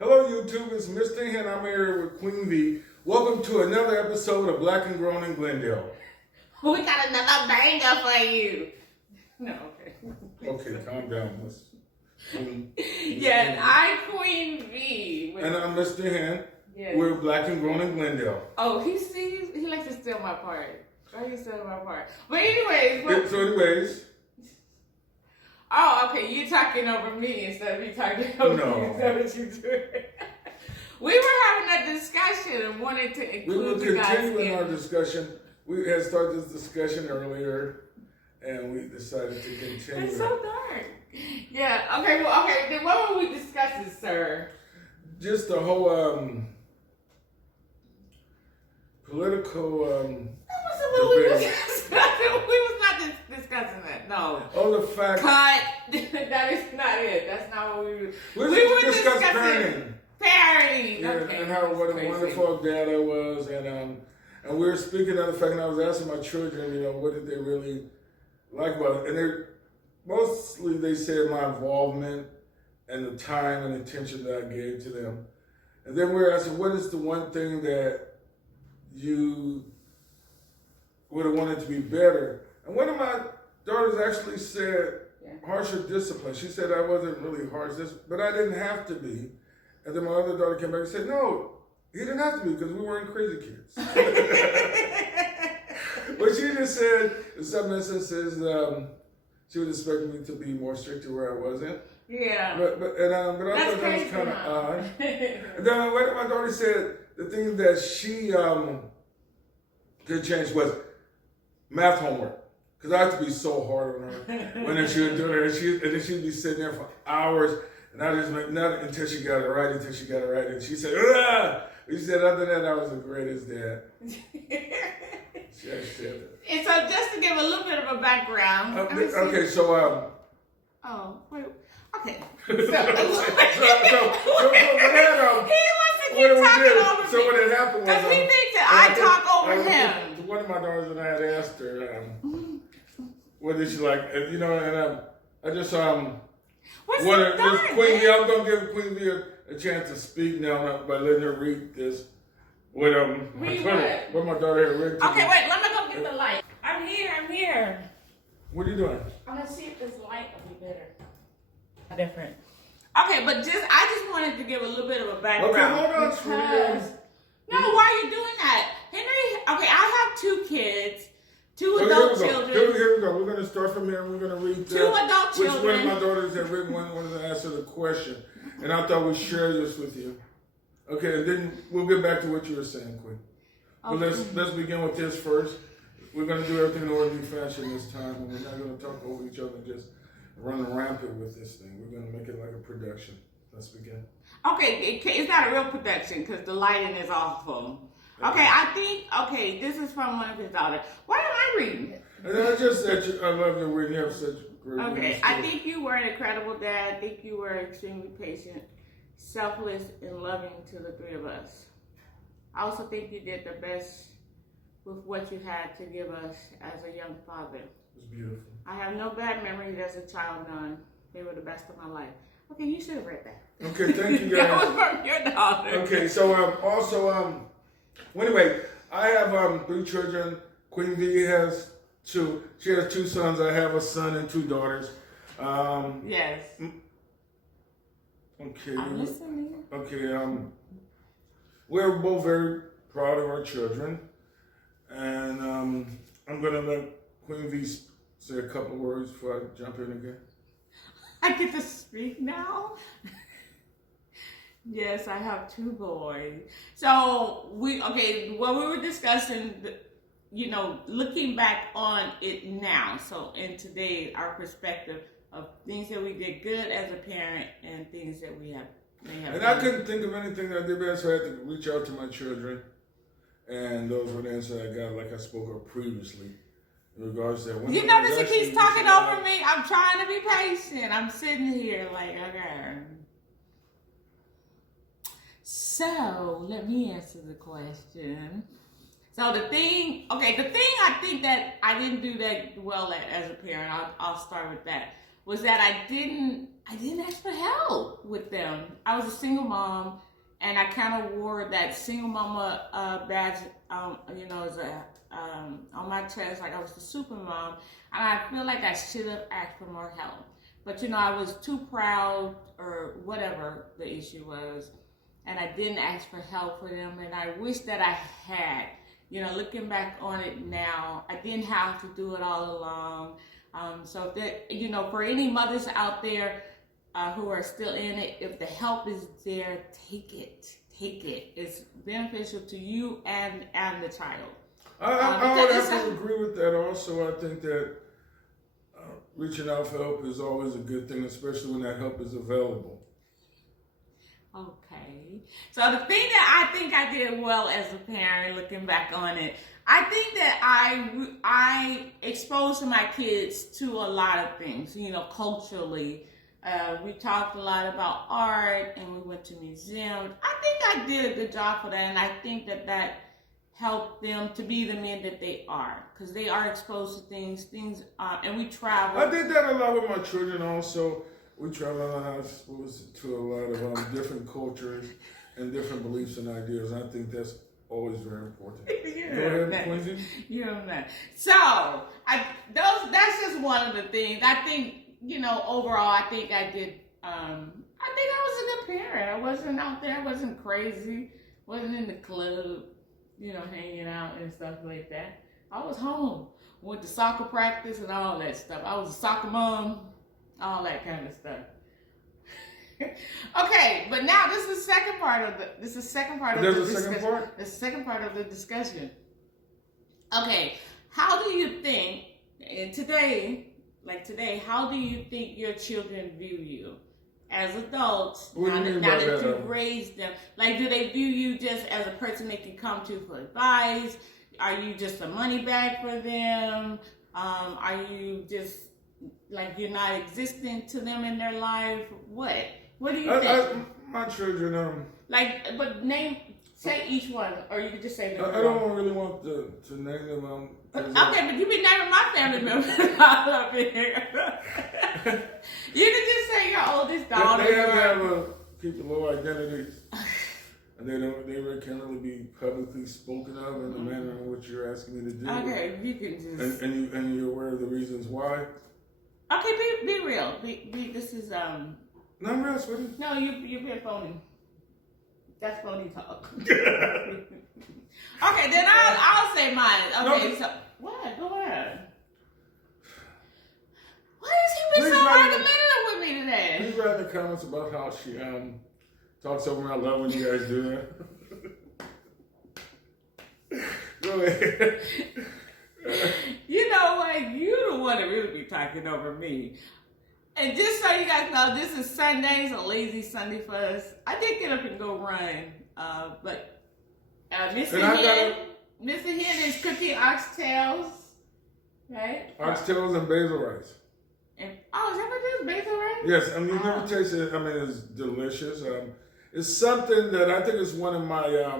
Hello, YouTube. It's Mr. Hen. I'm here with Queen V. Welcome to another episode of Black and Grown in Glendale. We got another banger for you. No, okay. Okay, calm down, Miss. Yes, I'm Queen V. And I'm Mr. Hen. Yes. We're Black and Grown in Glendale. Oh, he likes to steal my part. Why are you stealing my part? But anyways. So anyways. Oh, okay. You're talking over me instead of me talking over you. Is that what you're doing? We were having a discussion and wanted to include We were continuing our discussion. We had started this discussion earlier, and we decided to continue. It's so dark. Yeah. Okay. Well. Okay. Then what were we discussing, sir? Just the whole political. That wasn't what we were discussing. We was not discussing that. No. Oh, the fact. Cut. That is not it. That's not what we were. We were discussing parenting. Parenting. Yeah, Okay. and how what a Crazy. wonderful dad I was, and we were speaking of the fact, and I was asking my children, what did they really like about it, and they said my involvement and the time and attention that I gave to them, and then we were asking, what is the one thing that you would have wanted to be better? And one of my daughters actually said harsher discipline. She said I wasn't really harsh, but I didn't have to be. And then my other daughter came back and said, no, he didn't have to be because we weren't crazy kids. But she just said, in some instances, she was expecting me to be more strict to where I wasn't. Yeah. But I thought that was kind of odd. And then what my daughter said, the thing that she could change was math homework. Because I had to be so hard on her when she would do it. And then she'd be sitting there for hours. And I just make nothing until she got it right, And she said, ah! She said, other than that, I was the greatest dad. She said that. And so just to give a little bit of a background. Okay, so... Oh, wait. Okay. So what happened? He wants to keep talking over me. So what had happened was... Because he thinks that I talk over him. One of my daughters and I had asked her, what did she like? And, and I just... What's Queen V, I'm going to give Queen V a chance to speak now by letting her read this. What my daughter had written to Okay, me. wait, let me go get the light. I'm here. What are you doing? I'm going to see if this light will be better. Different. Okay, but I just wanted to give a little bit of a background. Okay, hold on, sweetie. No, why are you doing that? Henry, okay, I have 2 kids. 2 adult children. Here we go. We're going to start from here and we're going to read 2 adult children. Which one of my daughters had written wanted to answer the question. And I thought we'd share this with you. Okay, and then we'll get back to what you were saying, Queen. But let's begin with this first. We're going to do everything in orderly fashion this time. And we're not going to talk over each other and just run rampant with this thing. We're going to make it like a production. Let's begin. Okay, it's not a real production because the lighting is awful. Okay, I think, this is from one of his daughters. Why am I reading it? And I just said, I love your reading. You have such great Okay, I think you were an incredible dad. I think you were extremely patient, selfless, and loving to the 3 of us. I also think you did the best with what you had to give us as a young father. It's beautiful. I have no bad memories as a child, none. They were the best of my life. Okay, you should have read that. Okay, thank you guys. That was from your daughter. Okay, so well, anyway, I have 3 children. Queen V has 2. She has 2 sons. I have a son and 2 daughters. Yes. Okay. I'm listening. Okay. We're both very proud of our children, and I'm gonna let Queen V say a couple of words before I jump in again. I get to speak now? Yes, I have 2 boys. So, what we were discussing, looking back on it now, so in today, our perspective of things that we did good as a parent and things that we may have And done. I couldn't think of anything that I did bad, so I had to reach out to my children, and those were the answers I got, like I spoke of previously. In regards to that. You notice he keeps talking over me? I'm trying to be patient. I'm sitting here like, okay. So, let me answer the question. So the thing I think that I didn't do that well as a parent, I'll start with that, was that I didn't I didn't ask for help with them. I was a single mom, and I kind of wore that single mama badge, as a on my chest, like I was the super mom. And I feel like I should have asked for more help, but I was too proud or whatever the issue was, and I didn't ask for help for them. And I wish that I had. Looking back on it now, I didn't have to do it all along. So that, for any mothers out there who are still in it, if the help is there, take it. Take it. It's beneficial to you and the child. I would have to agree with that also. I think that reaching out for help is always a good thing, especially when that help is available. Okay. So the thing that I think I did well as a parent, looking back on it, I think that I exposed my kids to a lot of things, culturally. We talked a lot about art, and we went to museums. I think I did a good job for that, and I think that helped them to be the men that they are, because they are exposed to things, and we travel. I did that a lot with my children also. We travel to a lot of different cultures and different beliefs and ideas. I think that's always very important. Go ahead, Quincy. So that's just one of the things. I think, overall, I think I did. I think I was a good parent. I wasn't out there. I wasn't crazy. Wasn't in the club, hanging out and stuff like that. I was home. Went to soccer practice and all that stuff. I was a soccer mom. All that kind of stuff. Okay, but now this is the second part of the discussion. There's a second part? The second part of the discussion. Okay, how do you think, and today, how do you think your children view you as adults, now that you've raised them? Like, do they view you just as a person they can come to for advice? Are you just a money bag for them? Are you just like you're not existent to them in their life? What do you think? My children, say each one, or you could just say them. I don't really want to name them. Okay, but you've been naming my family members all up in here. You can just say your oldest daughter. They have to keep low identities, and they can't really be publicly spoken of in the manner in which you're asking me to do. Okay, you can just and you're aware of the reasons why. Okay, be real. This is No, I'm real, sweetie. No, you're being phony. That's phony talk. Okay, then I'll say mine. Okay, so what? Go ahead. Why has he been so argumentative with me today? Please write in the comments about how she talks over my love when you guys do that. Go ahead. You know what? You the one that really be talking over me. And just so you guys know, this is Sunday, so lazy Sunday for us. I did get up and go run, but Mr. Hen is cooking oxtails, right? Oxtails and basil rice. And is that what it is? Basil rice? Yes, you never tasted it. I mean, it's delicious. It's something that I think is one of my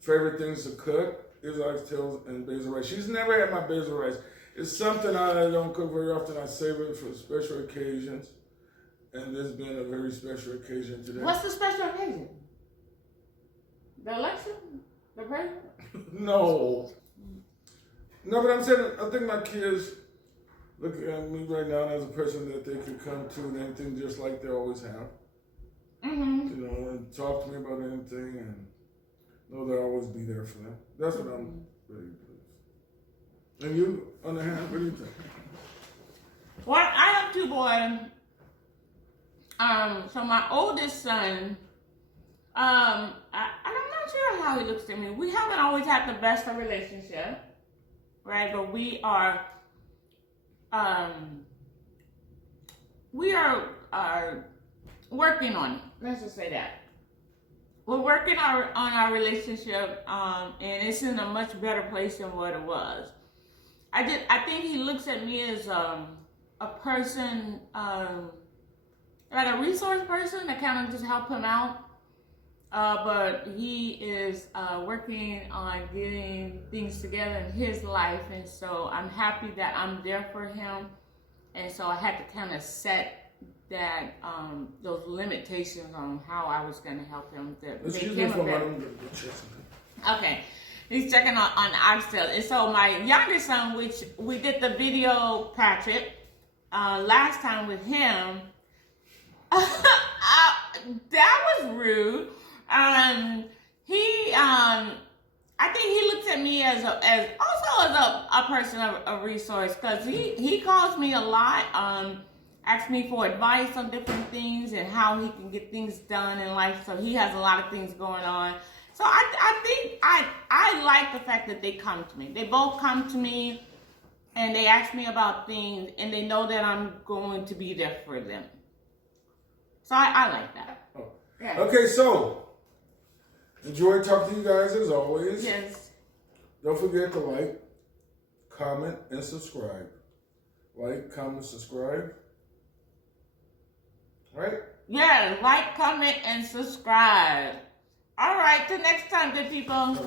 favorite things to cook. Is oxtails and basil rice. She's never had my basil rice. It's something I don't cook very often. I save it for special occasions. And this being a very special occasion today. What's the special occasion? The election? The president? No. No, but I'm saying, I think my kids look at me right now as a person that they could come to and anything just like they always have. Mm-hmm. And talk to me about anything and know they'll always be there for them. That's what I'm really pleased. And you, on the hand, what do you think? Well, I have two boys. So my oldest son, I'm not sure how he looks to me. We haven't always had the best of relationship, right? But we are working on it. Let's just say that. We're working on our relationship, and it's in a much better place than what it was. I think he looks at me as a person, like a resource person that kind of just help him out. But he is working on getting things together in his life, and so I'm happy that I'm there for him. And so I had to kind of set that those limitations on how I was going to help him. Excuse me for a moment. Okay. He's checking on oxtail. And so my youngest son, which we did the video, Patrick, last time with him, that was rude. I think he looks at me as a person of a resource, because he calls me a lot, asks me for advice on different things and how he can get things done in life. So he has a lot of things going on. So I think I like the fact that they come to me. They both come to me and they ask me about things, and they know that I'm going to be there for them. So I like that. Oh. Yeah. Okay, so enjoy talking to you guys as always. Yes. Don't forget to like, comment, and subscribe. Like, comment, subscribe. Right? Yeah, like, comment, and subscribe. All right, till next time, good people.